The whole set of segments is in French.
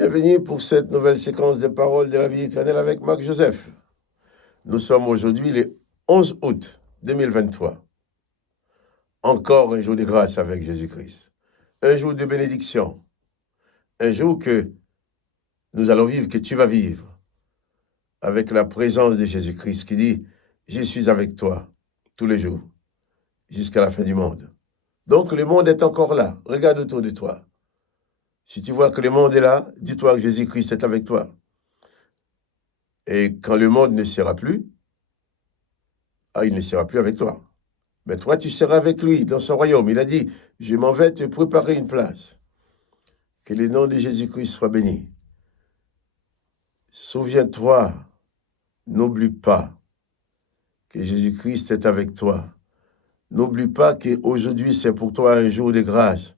Bienvenue pour cette nouvelle séquence des paroles de la vie éternelle avec Marc Joseph. Nous sommes aujourd'hui le 11 août 2023. Encore un jour de grâce avec Jésus-Christ. Un jour de bénédiction. Un jour que nous allons vivre, que tu vas vivre, avec la présence de Jésus-Christ qui dit « Je suis avec toi tous les jours, jusqu'à la fin du monde ». Donc le monde est encore là. Regarde autour de toi. Si tu vois que le monde est là, dis-toi que Jésus-Christ est avec toi. Et quand le monde ne sera plus, il ne sera plus avec toi. Mais toi, tu seras avec lui dans son royaume. Il a dit, je m'en vais te préparer une place. Que le nom de Jésus-Christ soit béni. Souviens-toi, n'oublie pas que Jésus-Christ est avec toi. N'oublie pas qu'aujourd'hui, c'est pour toi un jour de grâce,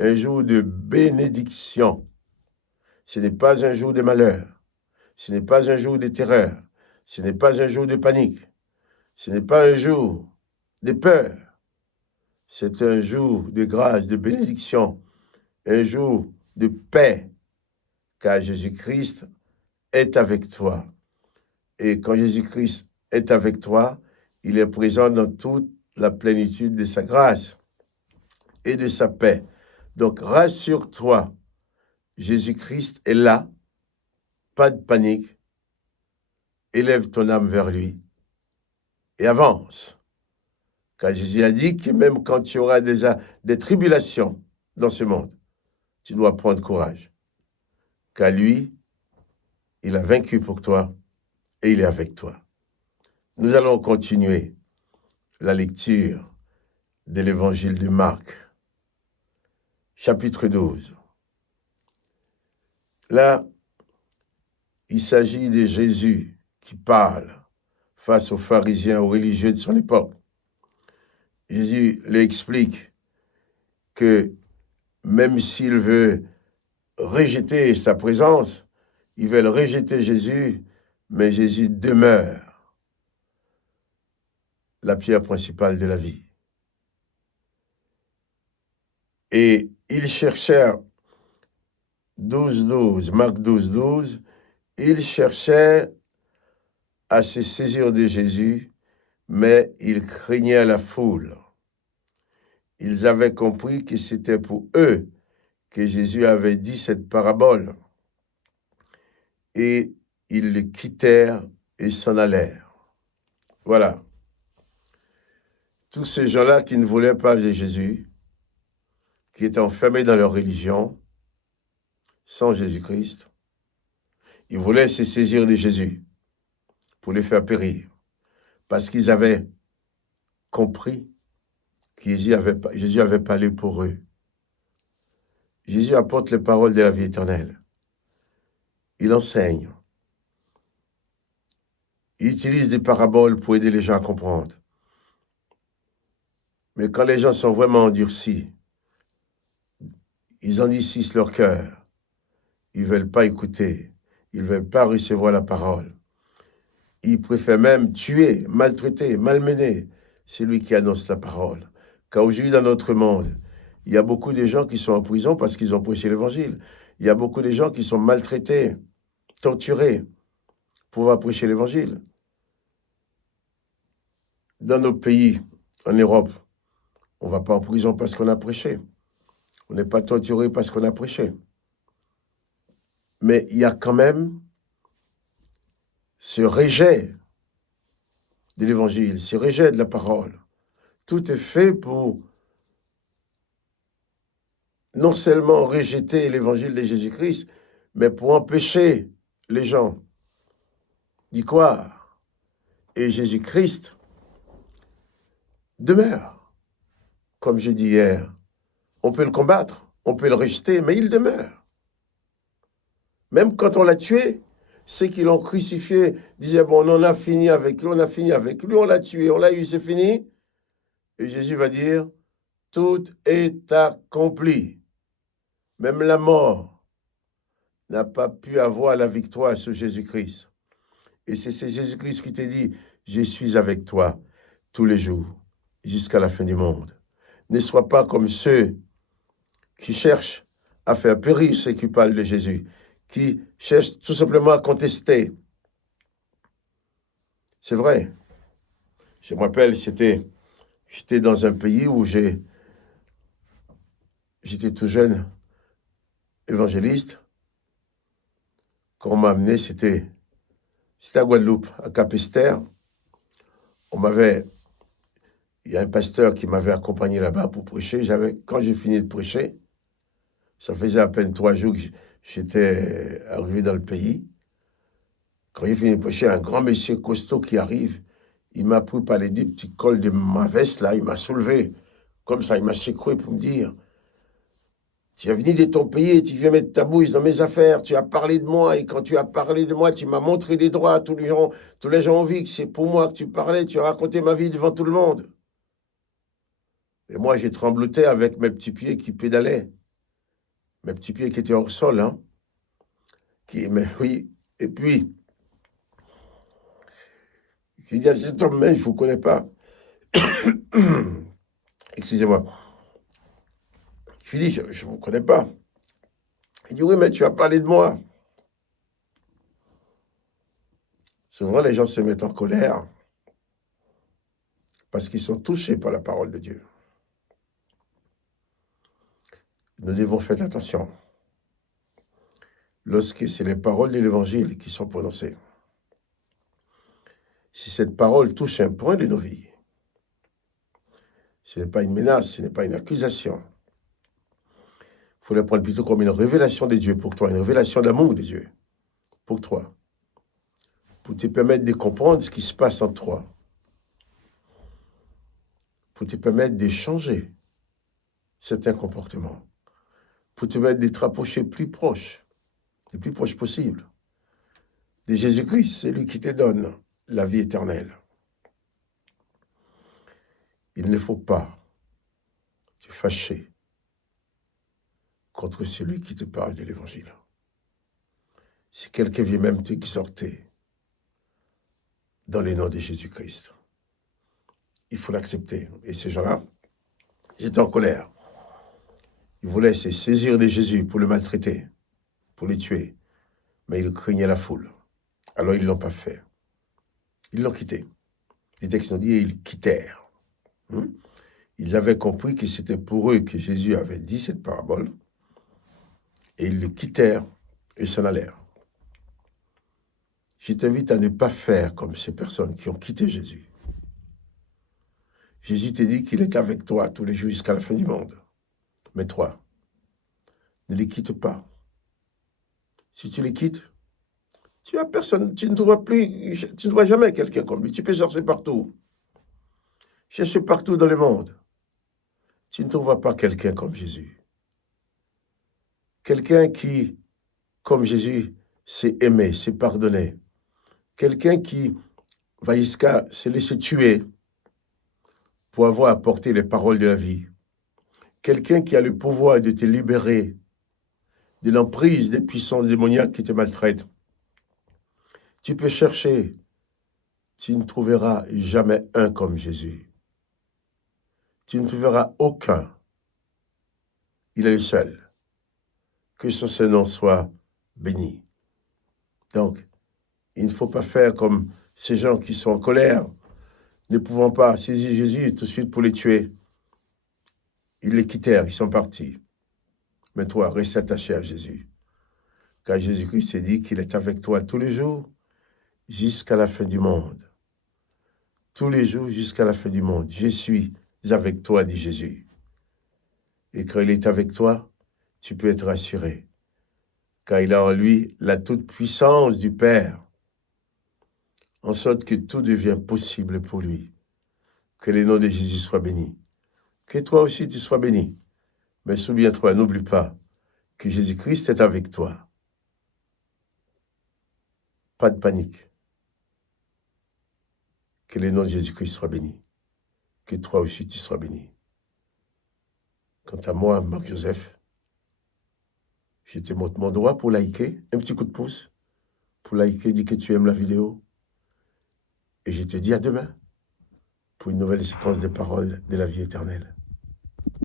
un jour de bénédiction. Ce n'est pas un jour de malheur. Ce n'est pas un jour de terreur. Ce n'est pas un jour de panique. Ce n'est pas un jour de peur. C'est un jour de grâce, de bénédiction, un jour de paix, car Jésus-Christ est avec toi. Et quand Jésus-Christ est avec toi, il est présent dans toute la plénitude de sa grâce et de sa paix. Donc rassure-toi, Jésus-Christ est là, pas de panique, élève ton âme vers lui et avance. Car Jésus a dit que même quand tu auras des tribulations dans ce monde, tu dois prendre courage. Car lui, il a vaincu pour toi et il est avec toi. Nous allons continuer la lecture de l'évangile de Marc, chapitre 12. Là, il s'agit de Jésus qui parle face aux pharisiens, aux religieux de son époque. Jésus leur explique que même s'il veut rejeter sa présence, ils veulent rejeter Jésus, mais Jésus demeure la pierre principale de la vie. Et ils cherchèrent 12, Marc 12, ils cherchaient à se saisir de Jésus, mais ils craignaient la foule. Ils avaient compris que c'était pour eux que Jésus avait dit cette parabole. Et ils le quittèrent et s'en allèrent. Voilà. Tous ces gens-là qui ne voulaient pas de Jésus, qui étaient enfermés dans leur religion, sans Jésus-Christ, ils voulaient se saisir de Jésus pour les faire périr, parce qu'ils avaient compris que Jésus avait parlé pour eux. Jésus apporte les paroles de la vie éternelle. Il enseigne. Il utilise des paraboles pour aider les gens à comprendre. Mais quand les gens sont vraiment endurcis, ils endurcissent leur cœur. Ils ne veulent pas écouter. Ils ne veulent pas recevoir la parole. Ils préfèrent même tuer, maltraiter, malmener celui qui annonce la parole. Car aujourd'hui, dans notre monde, il y a beaucoup de gens qui sont en prison parce qu'ils ont prêché l'évangile. Il y a beaucoup de gens qui sont maltraités, torturés pour pouvoir prêcher l'évangile. Dans nos pays, en Europe, on ne va pas en prison parce qu'on a prêché. On n'est pas torturé parce qu'on a prêché. Mais il y a quand même ce rejet de l'évangile, ce rejet de la parole. Tout est fait pour non seulement rejeter l'évangile de Jésus-Christ, mais pour empêcher les gens d'y croire. Et Jésus-Christ demeure. Comme j'ai dit hier, on peut le combattre, on peut le rejeter, mais il demeure. Même quand on l'a tué, ceux qui l'ont crucifié disaient, bon, on a fini avec lui, on l'a tué, on l'a eu, c'est fini. Et Jésus va dire, tout est accompli. Même la mort n'a pas pu avoir la victoire sur Jésus-Christ. Et c'est Jésus-Christ qui te dit, je suis avec toi tous les jours, jusqu'à la fin du monde. Ne sois pas comme ceux qui cherchent à faire périr ceux qui parlent de Jésus, qui cherchent tout simplement à contester. C'est vrai. Je me rappelle, j'étais dans un pays où j'étais tout jeune évangéliste. Quand on m'a amené, c'était à Guadeloupe, à Cap-Esther. Il y a un pasteur qui m'avait accompagné là-bas pour prêcher. Quand j'ai fini de prêcher, ça faisait à peine 3 jours que j'étais arrivé dans le pays. Quand j'ai fini de prêcher, un grand monsieur costaud qui arrive, il m'a pris par les 2 petits cols de ma veste, là, il m'a soulevé. Comme ça, il m'a secoué pour me dire, tu es venu de ton pays, tu viens mettre ta bouche dans mes affaires, tu as parlé de moi, et quand tu as parlé de moi, tu m'as montré des droits, tous les gens ont vu que c'est pour moi que tu parlais, tu as raconté ma vie devant tout le monde. Et moi, j'ai trembloté avec mes petits pieds qui pédalaient, mes petits pieds qui étaient hors sol, hein. Mais oui, et puis, il dit, cet homme, il ne vous connaît pas. Excusez-moi. Je lui dis, je ne vous connais pas. Il dit, oui, mais tu as parlé de moi. Souvent, les gens se mettent en colère parce qu'ils sont touchés par la parole de Dieu. Nous devons faire attention lorsque c'est les paroles de l'Évangile qui sont prononcées. Si cette parole touche un point de nos vies, ce n'est pas une menace, ce n'est pas une accusation. Il faut la prendre plutôt comme une révélation de Dieu pour toi, une révélation d'amour de Dieu pour toi, pour te permettre de comprendre ce qui se passe en toi, pour te permettre de changer certains comportements, pour te permettre de te rapprocher plus proche, le plus proche possible de Jésus-Christ, c'est lui qui te donne la vie éternelle. Il ne faut pas te fâcher contre celui qui te parle de l'Évangile. Si quelqu'un vient même t'exhorter dans le nom de Jésus-Christ, il faut l'accepter. Et ces gens-là, ils étaient en colère. Ils voulaient se saisir de Jésus pour le maltraiter, pour le tuer. Mais ils craignaient la foule. Alors ils ne l'ont pas fait. Ils l'ont quitté. Les textes ont dit, et ils quittèrent. Ils avaient compris que c'était pour eux que Jésus avait dit cette parabole. Et ils le quittèrent et s'en allèrent. Je t'invite à ne pas faire comme ces personnes qui ont quitté Jésus. Jésus te dit qu'il est avec toi tous les jours jusqu'à la fin du monde. Mais toi, ne les quitte pas. Si tu les quittes, tu as personne, tu ne trouveras jamais quelqu'un comme lui. Tu peux chercher partout. Chercher partout dans le monde. Tu ne trouveras pas quelqu'un comme Jésus. Quelqu'un qui, comme Jésus, sait aimer, sait pardonner. Quelqu'un qui va jusqu'à se laisser tuer pour avoir apporté les paroles de la vie. Quelqu'un qui a le pouvoir de te libérer de l'emprise des puissances démoniaques qui te maltraitent. Tu peux chercher, tu ne trouveras jamais un comme Jésus. Tu ne trouveras aucun. Il est le seul. Que son nom soit béni. Donc, il ne faut pas faire comme ces gens qui sont en colère, ne pouvant pas saisir Jésus tout de suite pour les tuer. Ils les quittèrent, ils sont partis. Mais toi, reste attaché à Jésus. Car Jésus-Christ s'est dit qu'il est avec toi tous les jours jusqu'à la fin du monde. Tous les jours jusqu'à la fin du monde. Je suis avec toi, dit Jésus. Et quand il est avec toi, tu peux être rassuré. Car il a en lui la toute-puissance du Père. En sorte que tout devient possible pour lui. Que le nom de Jésus soit béni. Que toi aussi tu sois béni. Mais souviens-toi, n'oublie pas que Jésus-Christ est avec toi. Pas de panique. Que le nom de Jésus-Christ soit béni. Que toi aussi tu sois béni. Quant à moi, Marc-Joseph, je te montre mon doigt pour liker, un petit coup de pouce, pour liker, dis que tu aimes la vidéo. Et je te dis à demain pour une nouvelle séquence de paroles de la vie éternelle.